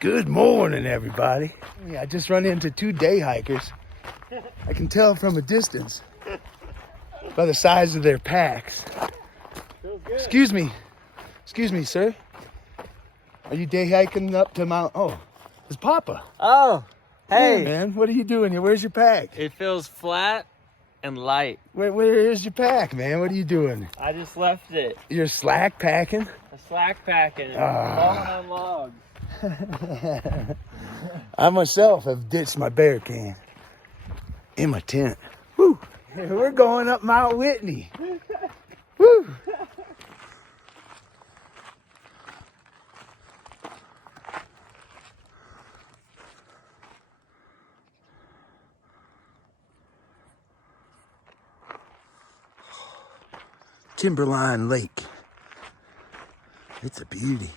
Good morning, everybody. I just run into two day hikers. I can tell from a distance by the size of their packs. Excuse me, sir. Are you day hiking up to Mount? Oh, it's Papa. Oh, hey, man, what are you doing here? Where's your pack? It feels flat and light. Where is your pack, man? What are you doing? I just left it. You're slack packing? Slack packing, falling on logs. I myself have ditched my bear can in my tent. Woo! We're going up Mount Whitney. Woo! Timberline Lake. It's a beauty.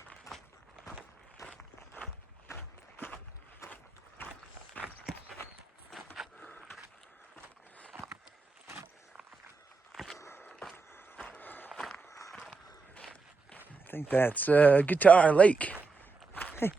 I think that's Guitar Lake. They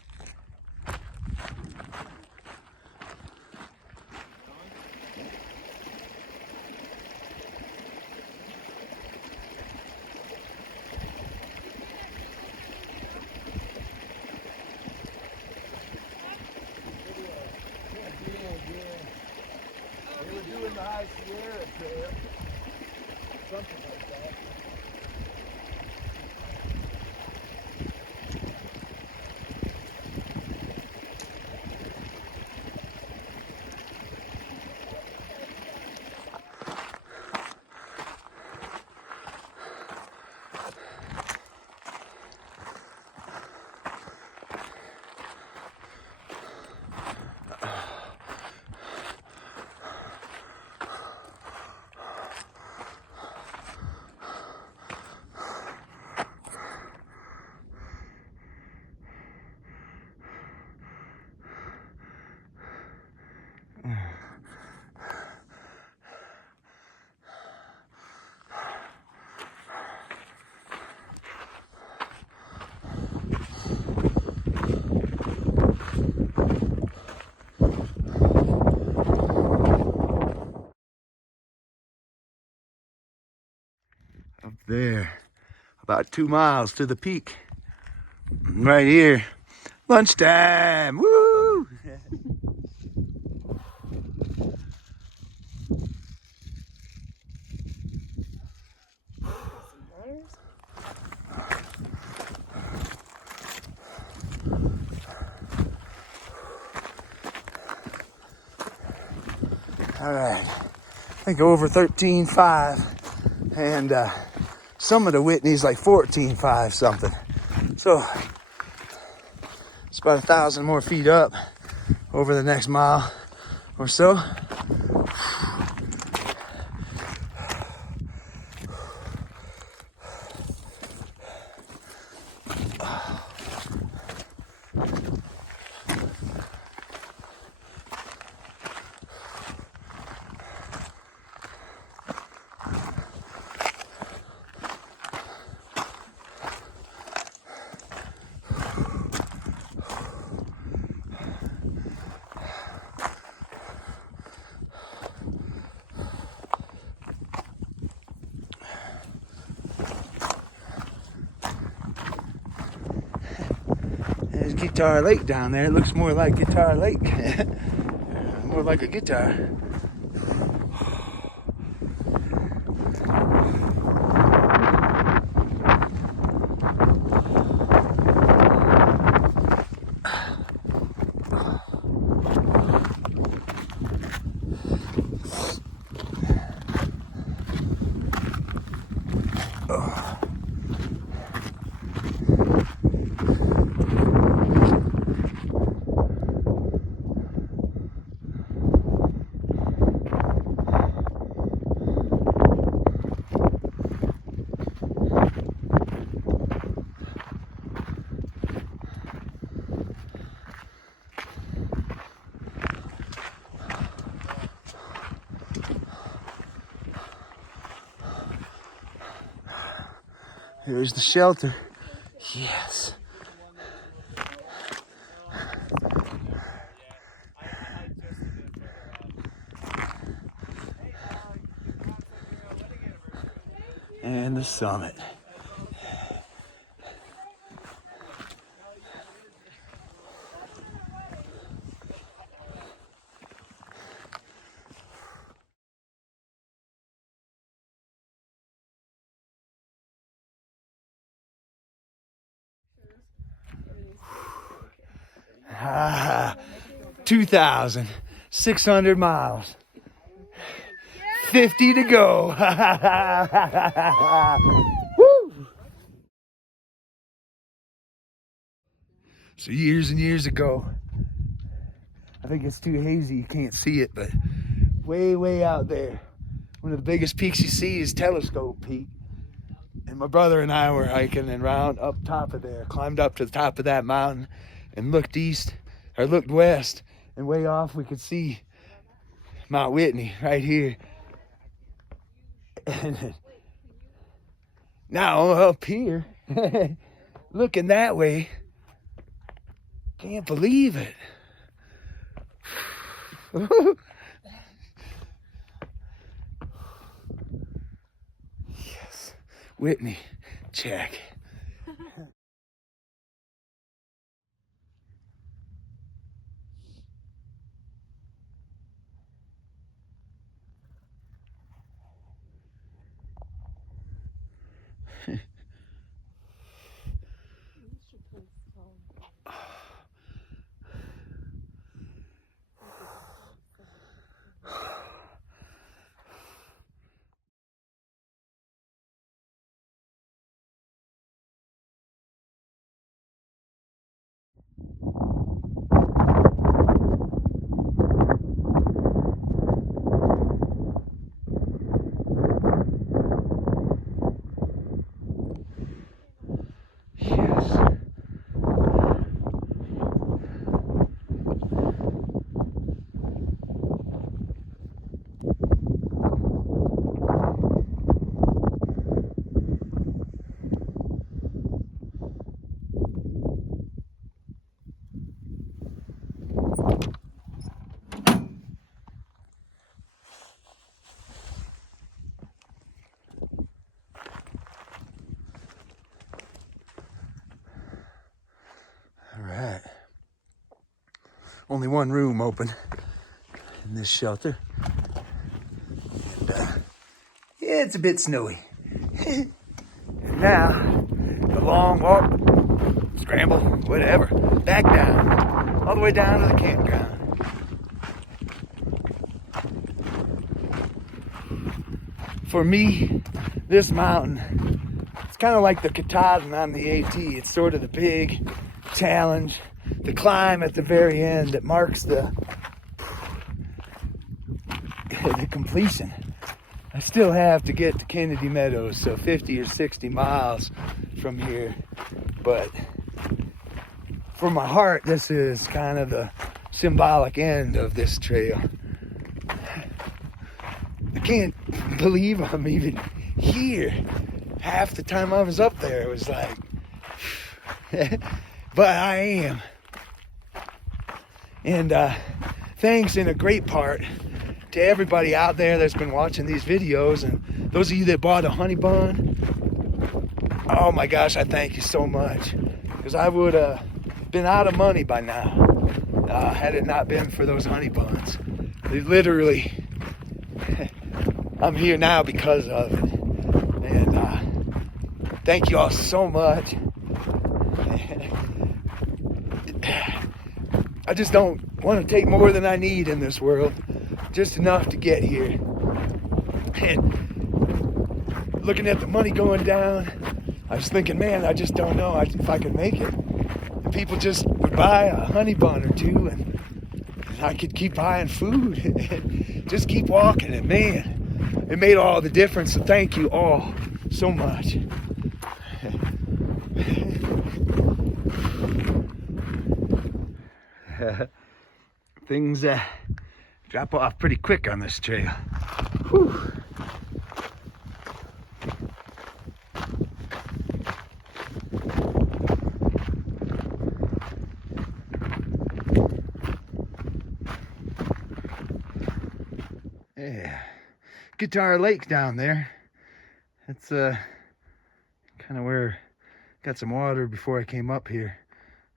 were doing the High Sierra Trail, something like that. Up there, about 2 miles to the peak. Right here, lunchtime. Woo! All right, I think over 13.5, and some of the Whitney's like 14.5 something. So it's about 1,000 more feet up over the next mile or so. There's Guitar Lake down there. It looks more like Guitar Lake. More like a guitar. Here's the shelter. Yes. nearing the summit. Ah, 2,600 miles. 50 to go. Woo! So years and years ago, I think it's too hazy, you can't see it, but way out there, one of the biggest peaks you see is Telescope Peak. And my brother and I were hiking and round up top of there, climbed up to the top of that mountain and looked west, and way off we could see Mount Whitney right here. And now up here, looking that way, can't believe it. Yes, Whitney, check. Only one room open in this shelter. And yeah, it's a bit snowy. And now, the long walk, scramble, whatever, back down, all the way down to the campground. For me, this mountain, it's kind of like the Katahdin on the AT. It's sort of the big challenge, the climb at the very end that marks the completion. I still have to get to Kennedy Meadows, so 50 or 60 miles from here. But for my heart, this is kind of the symbolic end of this trail. I can't believe I'm even here. Half the time I was up there, it was like, but I am. And thanks in a great part to everybody out there that's been watching these videos, and those of you that bought a honey bun. Oh my gosh, I thank you so much, because I would have been out of money by now had it not been for those honey buns. They literally, I'm here now because of it. And thank you all so much. I just don't want to take more than I need in this world, just enough to get here. And looking at the money going down, I was thinking, man, I just don't know if I could make it. And people just would buy a honey bun or two, and I could keep buying food and just keep walking. And man, it made all the difference. So thank you all so much. Things drop off pretty quick on this trail. Whew. Yeah, Guitar Lake down there. It's kind of where got some water before I came up here.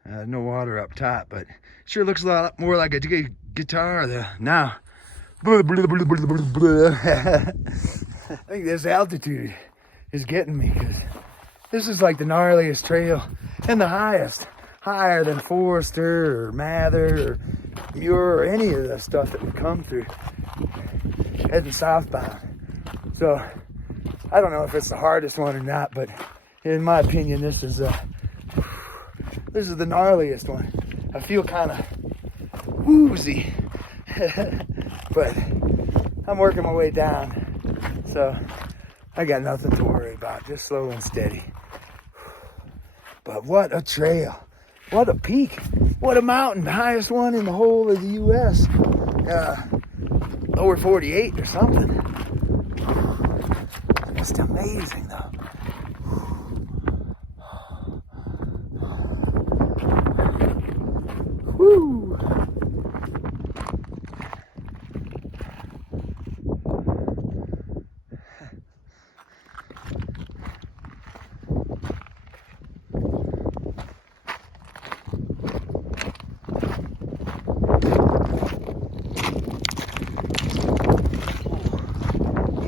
No water up top, but sure looks a lot more like a guitar now. I think this altitude is getting me, because this is like the gnarliest trail and the highest, higher than Forester or Mather or Muir or any of the stuff that we come through heading southbound. So I don't know if it's the hardest one or not, but in my opinion, this is the gnarliest one. I feel kind of woozy, but I'm working my way down, so I got nothing to worry about, just slow and steady. But what a trail, what a peak, what a mountain, the highest one in the whole of the U.S. Lower 48 or something. Just amazing though. Woo!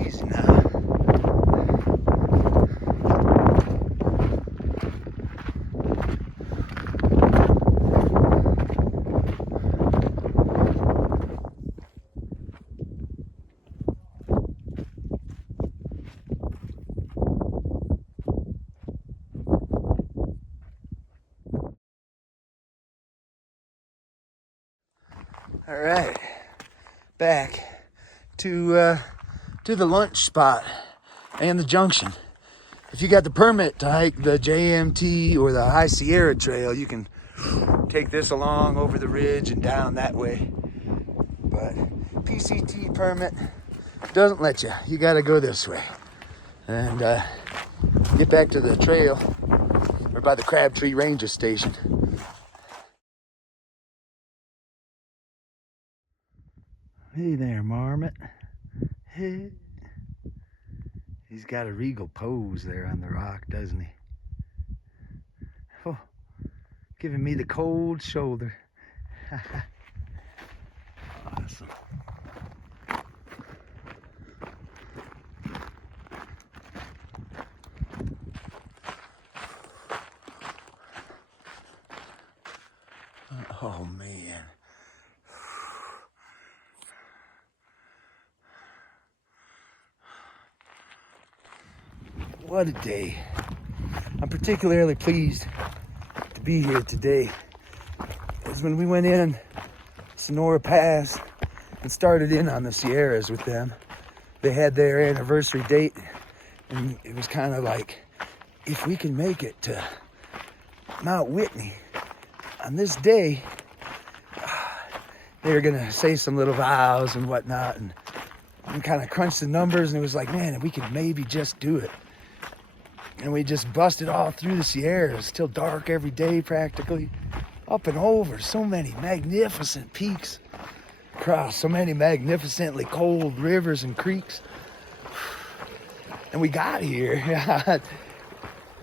Easy now. All right, back to the lunch spot and the junction. If you got the permit to hike the JMT or the High Sierra Trail, you can take this along over the ridge and down that way. But PCT permit doesn't let you. You got to go this way and get back to the trail or by the Crabtree Ranger Station. Hey there, Marmot. Hey. He's got a regal pose there on the rock, doesn't he? Oh, giving me the cold shoulder. Awesome. Oh, man. What a day. I'm particularly pleased to be here today. Because when we went in Sonora Pass and started in on the Sierras with them, they had their anniversary date, and it was kind of like, if we can make it to Mount Whitney on this day, they were gonna say some little vows and whatnot, and kind of crunch the numbers, and it was like, man, if we could maybe just do it. And we just busted all through the Sierras till dark every day practically, up and over so many magnificent peaks, across so many magnificently cold rivers and creeks. And we got here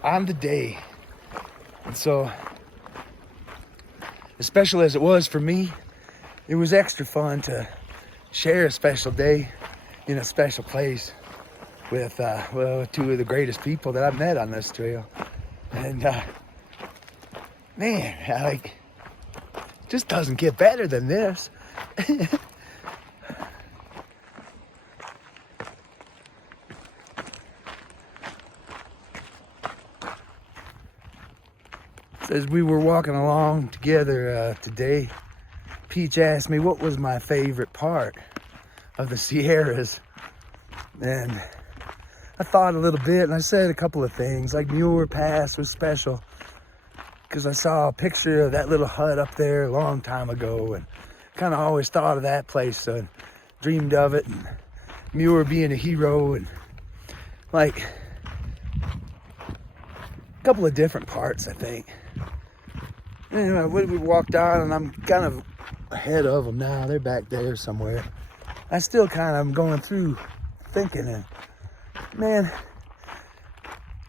on the day. And so, as special as it was for me, it was extra fun to share a special day in a special place with two of the greatest people that I've met on this trail. And man, just doesn't get better than this. As we were walking along together today, Peach asked me what was my favorite part of the Sierras, and I thought a little bit, and I said a couple of things, like Muir Pass was special because I saw a picture of that little hut up there a long time ago, and kind of always thought of that place, so dreamed of it, and Muir being a hero, and like a couple of different parts, I think. And we walked on, and I'm kind of ahead of them now. They're back there somewhere. I still kind of am going through thinking, and man,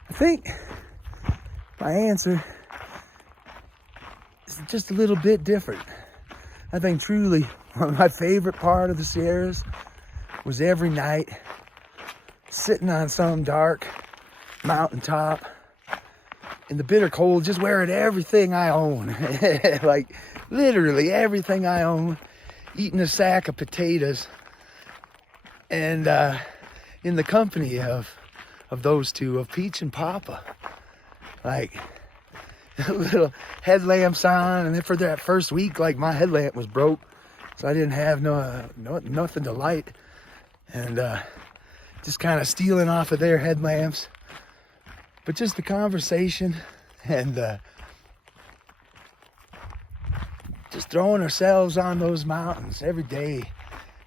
I think my answer is just a little bit different. I think truly one of my favorite part of the Sierras was every night sitting on some dark mountaintop in the bitter cold, just wearing everything I own. Like literally everything I own, eating a sack of potatoes, and in the company of those two, of Peach and Papa. Like little headlamps on, and then for that first week, like my headlamp was broke, so I didn't have nothing to light, and just kind of stealing off of their headlamps. But just the conversation and just throwing ourselves on those mountains every day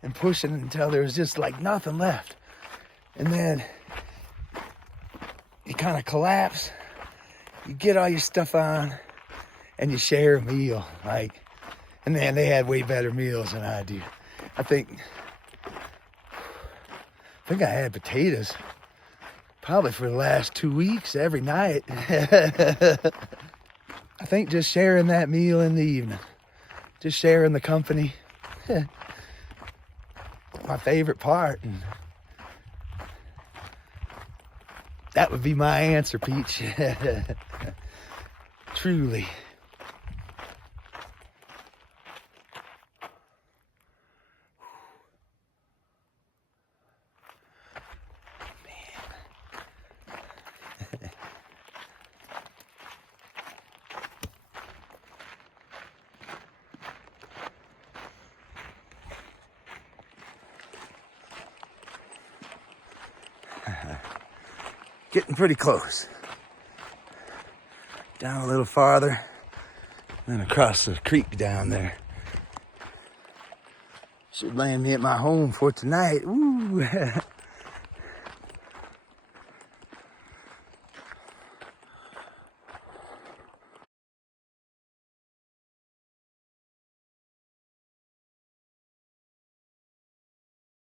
and pushing until there was just like nothing left. And then you kind of collapse, you get all your stuff on, and you share a meal. Like, and man, they had way better meals than I do. I think I had potatoes probably for the last 2 weeks every night. I think just sharing that meal in the evening, just sharing the company, my favorite part. And that would be my answer, Peach. Truly. Getting pretty close. Down a little farther, then across the creek down there. Should land me at my home for tonight. Ooh.